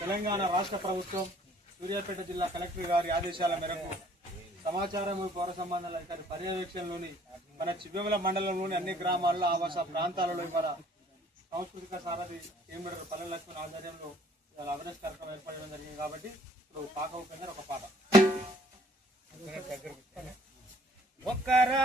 తెలంగాణ రాష్ట్ర ప్రభుత్వం సూర్యాపేట జిల్లా కలెక్టర్ గారి ఆదేశాల మేరకు సమాచారం పౌర సంబంధాల అధికారి పర్యవేక్షణలోని మన చివ్వెమల మండలంలోని అన్ని గ్రామాల్లో ఆవాస ప్రాంతాలలో మన సాంస్కృతిక సారథి ఏమిడరు పల్లె లక్ష్మణ్ ఆధ్వర్యంలో అవేర్నెస్ కార్యక్రమం ఏర్పడడం జరిగింది. కాబట్టి ఇప్పుడు పాక ఉపేందర్ ఒక పాట. ఒక్కరా